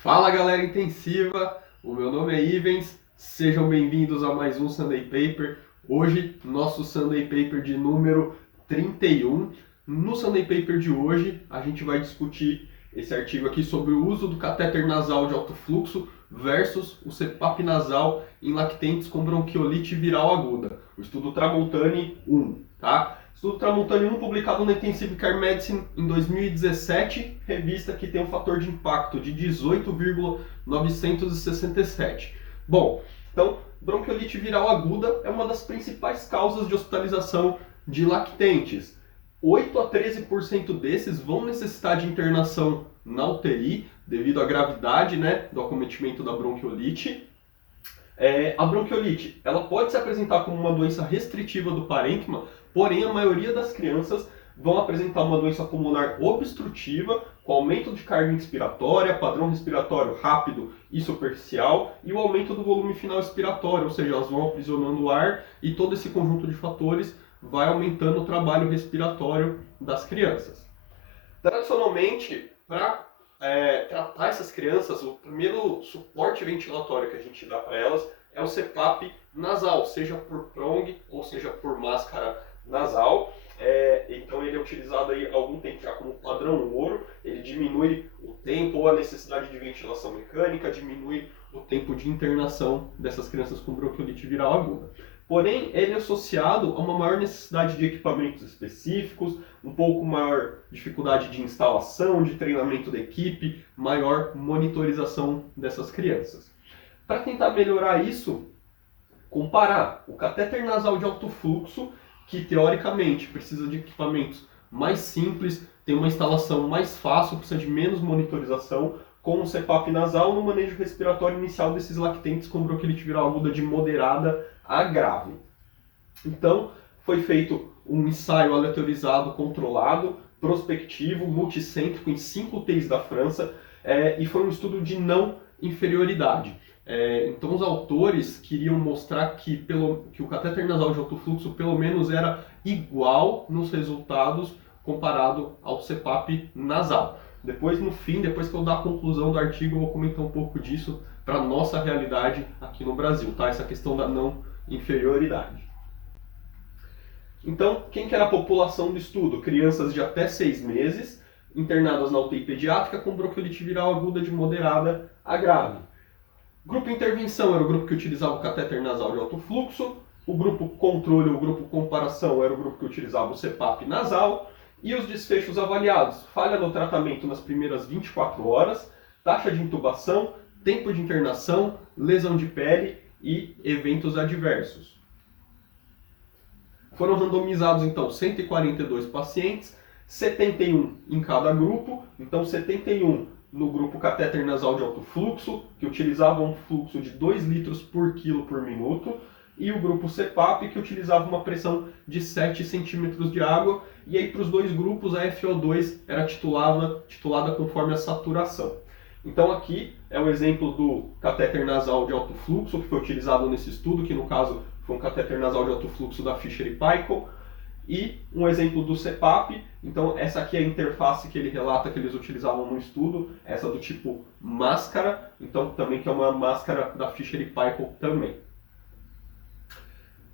Fala galera intensiva, o meu nome é Ivens, sejam bem-vindos a mais um Sunday Paper. Hoje, nosso Sunday Paper de número 31. No Sunday Paper de hoje, a gente vai discutir esse artigo aqui sobre o uso do catéter nasal de alto fluxo versus o CPAP nasal em lactentes com bronquiolite viral aguda. O estudo Tramontane 1, tá? Estudo Tramontane 1 publicado na Intensive Care Medicine em 2017, revista que tem um fator de impacto de 18,967. Bom, então, bronquiolite viral aguda é uma das principais causas de hospitalização de lactentes. 8 a 13% desses vão necessitar de internação na UTI, devido à gravidade, do acometimento da bronquiolite. A bronquiolite ela pode se apresentar como uma doença restritiva do parênquima, porém a maioria das crianças vão apresentar uma doença pulmonar obstrutiva, com aumento de carga inspiratória, padrão respiratório rápido e superficial, e o aumento do volume final expiratório, ou seja, elas vão aprisionando o ar e todo esse conjunto de fatores vai aumentando o trabalho respiratório das crianças. Tradicionalmente, para tratar essas crianças, o primeiro suporte ventilatório que a gente dá para elas é o CPAP nasal, seja por prong ou seja por máscara nasal. Então ele é utilizado aí há algum tempo já como padrão ouro. Ele diminui o tempo ou a necessidade de ventilação mecânica, diminui o tempo de internação dessas crianças com bronquiolite viral aguda. Porém, ele é associado a uma maior necessidade de equipamentos específicos, um pouco maior dificuldade de instalação, de treinamento da equipe, maior monitorização dessas crianças. Para tentar melhorar isso, comparar o catéter nasal de alto fluxo, que teoricamente precisa de equipamentos mais simples, tem uma instalação mais fácil, precisa de menos monitorização, com o CPAP nasal no manejo respiratório inicial desses lactentes com bronquiolite viral aguda de moderada a grave. Então, foi feito um ensaio aleatorizado, controlado, prospectivo, multicêntrico em 5 UTIs da França, e foi um estudo de não inferioridade. Então os autores queriam mostrar que o catéter nasal de alto fluxo pelo menos era igual nos resultados comparado ao CPAP nasal. Depois, no fim, depois que eu dar a conclusão do artigo, eu vou comentar um pouco disso para a nossa realidade aqui no Brasil, tá? Essa questão da não inferioridade. Então, quem que era a população do estudo? Crianças de até 6 meses, internadas na UTI pediátrica com bronquiolite viral aguda de moderada a grave. Grupo intervenção era o grupo que utilizava o catéter nasal de alto fluxo, o grupo controle, o grupo comparação era o grupo que utilizava o CPAP nasal, e os desfechos avaliados: falha no tratamento nas primeiras 24 horas, taxa de intubação, tempo de internação, lesão de pele e eventos adversos. Foram randomizados então 142 pacientes, 71 em cada grupo, então 71 no grupo catéter nasal de alto fluxo, que utilizava um fluxo de 2 litros por quilo por minuto, e o grupo CPAP, que utilizava uma pressão de 7 centímetros de água, e aí para os dois grupos a FO2 era titulada conforme a saturação. Então aqui é o exemplo do catéter nasal de alto fluxo, que foi utilizado nesse estudo, que no caso foi um catéter nasal de alto fluxo da Fisher e Paykel, e um exemplo do CPAP. Então essa aqui é a interface que ele relata que eles utilizavam no estudo, essa do tipo máscara, então também que é uma máscara da Fisher e Paykel também.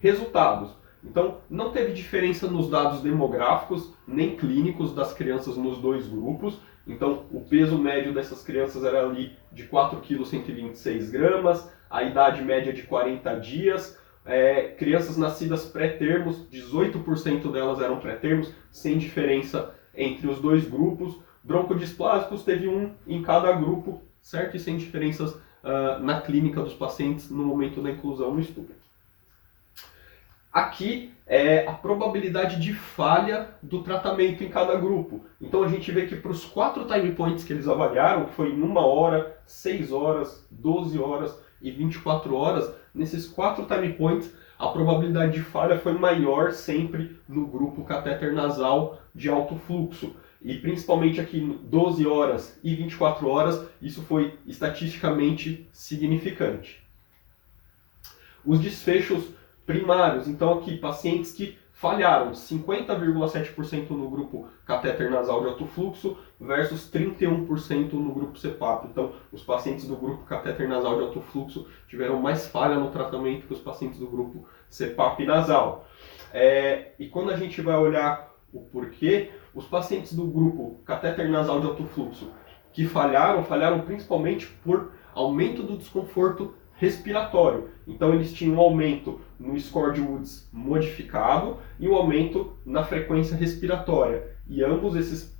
Resultados. Então não teve diferença nos dados demográficos nem clínicos das crianças nos dois grupos. Então o peso médio dessas crianças era ali de 4 kg 126 gramas, a idade média de 40 dias, crianças nascidas pré-termos, 18% delas eram pré-termos, sem diferença entre os dois grupos. Broncodisplásicos teve um em cada grupo, certo? E sem diferenças na clínica dos pacientes no momento da inclusão no estudo. Aqui é a probabilidade de falha do tratamento em cada grupo. Então a gente vê que para os 4 time points que eles avaliaram, que foi em 1 hora, 6 horas, 12 horas e 24 horas, nesses 4 time points a probabilidade de falha foi maior sempre no grupo catéter nasal de alto fluxo. E principalmente aqui 12 horas e 24 horas, isso foi estatisticamente significante. Os desfechos primários, então aqui pacientes que falharam 50,7% no grupo catéter nasal de alto fluxo versus 31% no grupo CPAP. Então, os pacientes do grupo catéter nasal de alto fluxo tiveram mais falha no tratamento que os pacientes do grupo CPAP nasal. E quando a gente vai olhar o porquê, os pacientes do grupo catéter nasal de alto fluxo que falharam principalmente por aumento do desconforto respiratório. Então eles tinham um aumento no score de Woods modificado e um aumento na frequência respiratória. E ambos esses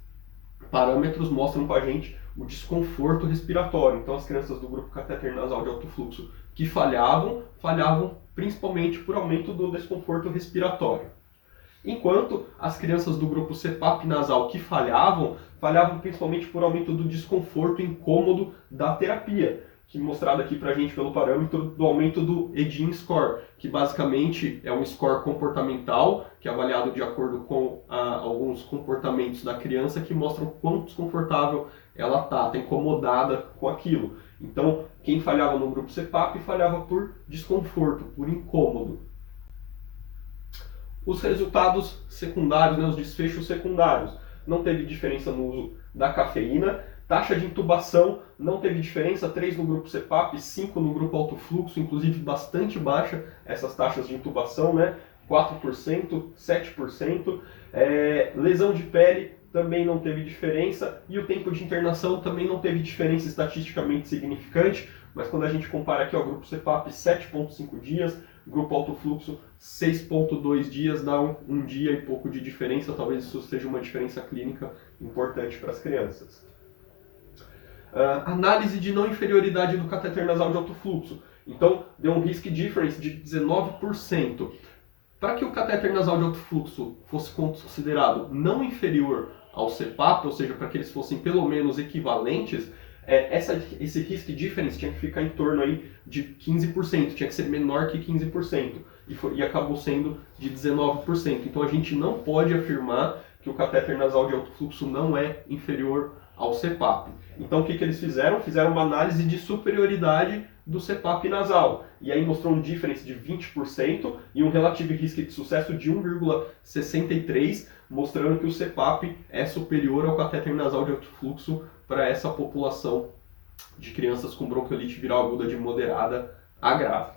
parâmetros mostram para a gente o desconforto respiratório. Então as crianças do grupo catéter nasal de alto fluxo que falhavam principalmente por aumento do desconforto respiratório. Enquanto as crianças do grupo CPAP nasal que falhavam principalmente por aumento do desconforto incômodo da terapia, que mostrado aqui pra gente pelo parâmetro do aumento do EDIM score, que basicamente é um score comportamental, que é avaliado de acordo com alguns comportamentos da criança, que mostram quão desconfortável ela está incomodada com aquilo. Então, quem falhava no grupo CPAP falhava por desconforto, por incômodo. Os resultados secundários, os desfechos secundários. Não teve diferença no uso da cafeína. Taxa de intubação não teve diferença, 3 no grupo CPAP, 5 no grupo alto fluxo, inclusive bastante baixa essas taxas de intubação, 4%, 7%. Lesão de pele também não teve diferença e o tempo de internação também não teve diferença estatisticamente significante, mas quando a gente compara aqui o grupo CPAP, 7,5 dias, grupo alto fluxo, 6,2 dias, dá um dia e pouco de diferença, talvez isso seja uma diferença clínica importante para as crianças. Análise de não inferioridade do catéter nasal de alto fluxo. Então, deu um risk difference de 19%. Para que o catéter nasal de alto fluxo fosse considerado não inferior ao CPAP, ou seja, para que eles fossem pelo menos equivalentes, esse risk difference tinha que ficar em torno aí de 15%, tinha que ser menor que 15%, e acabou sendo de 19%. Então a gente não pode afirmar que o catéter nasal de alto fluxo não é inferior ao CPAP. Então o que eles fizeram? Fizeram uma análise de superioridade do CPAP nasal, e aí mostrou um difference de 20% e um relative risk de sucesso de 1,63, mostrando que o CPAP é superior ao catéter nasal de alto fluxo para essa população de crianças com bronquiolite viral aguda de moderada a grave.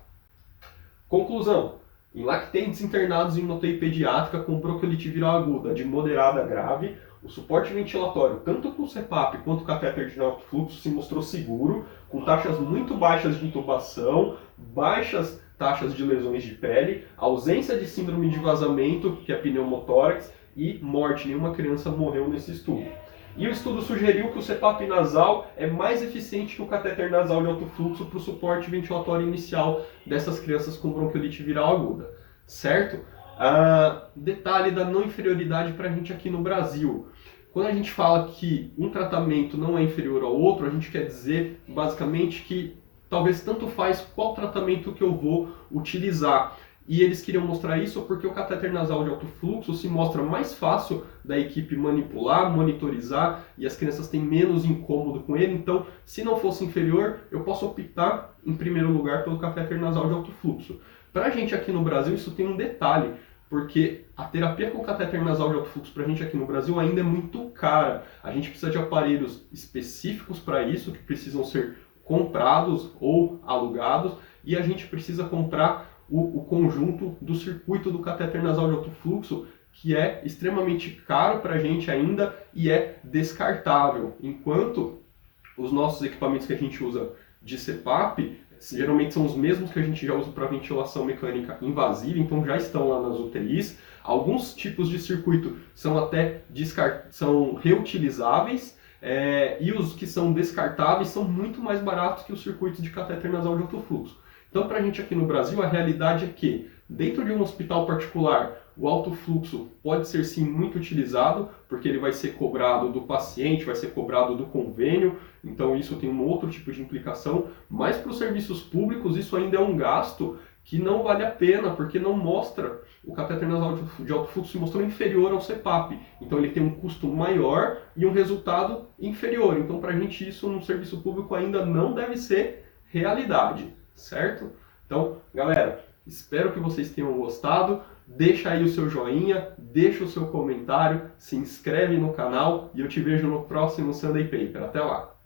Conclusão: em lactentes internados em UTI pediátrica com bronquiolite viral aguda de moderada a grave, o suporte ventilatório, tanto com o CPAP quanto o catéter de alto fluxo, se mostrou seguro, com taxas muito baixas de intubação, baixas taxas de lesões de pele, ausência de síndrome de vazamento, que é pneumotórax, e morte. Nenhuma criança morreu nesse estudo. E o estudo sugeriu que o CPAP nasal é mais eficiente que o catéter nasal de alto fluxo para o suporte ventilatório inicial dessas crianças com bronquiolite viral aguda, certo? Detalhe da não inferioridade para a gente aqui no Brasil. Quando a gente fala que um tratamento não é inferior ao outro, a gente quer dizer basicamente que talvez tanto faz qual tratamento que eu vou utilizar. E eles queriam mostrar isso porque o catéter nasal de alto fluxo se mostra mais fácil da equipe manipular, monitorizar, e as crianças têm menos incômodo com ele. Então, se não fosse inferior, eu posso optar em primeiro lugar pelo catéter nasal de alto fluxo. Para a gente aqui no Brasil, isso tem um detalhe, porque a terapia com catéter nasal de alto fluxo para a gente aqui no Brasil ainda é muito cara. A gente precisa de aparelhos específicos para isso, que precisam ser comprados ou alugados, e a gente precisa comprar o conjunto do circuito do catéter nasal de alto fluxo, que é extremamente caro para a gente ainda e é descartável. Enquanto os nossos equipamentos que a gente usa de CPAP, geralmente são os mesmos que a gente já usa para ventilação mecânica invasiva, então já estão lá nas UTIs. Alguns tipos de circuito são até são reutilizáveis, e os que são descartáveis são muito mais baratos que os circuitos de catéter nasal de alto fluxo. Então, para a gente aqui no Brasil, a realidade é que, dentro de um hospital particular, o alto fluxo pode ser sim muito utilizado, porque ele vai ser cobrado do paciente, vai ser cobrado do convênio, então isso tem um outro tipo de implicação, mas para os serviços públicos isso ainda é um gasto que não vale a pena, porque não mostra, o catéter nasal de alto fluxo se mostrou inferior ao CPAP, então ele tem um custo maior e um resultado inferior, então para a gente isso no serviço público ainda não deve ser realidade, certo? Então, galera, espero que vocês tenham gostado. deixa aí o seu joinha, deixa o seu comentário, se inscreve no canal e eu te vejo no próximo Sunday Paper. Até lá!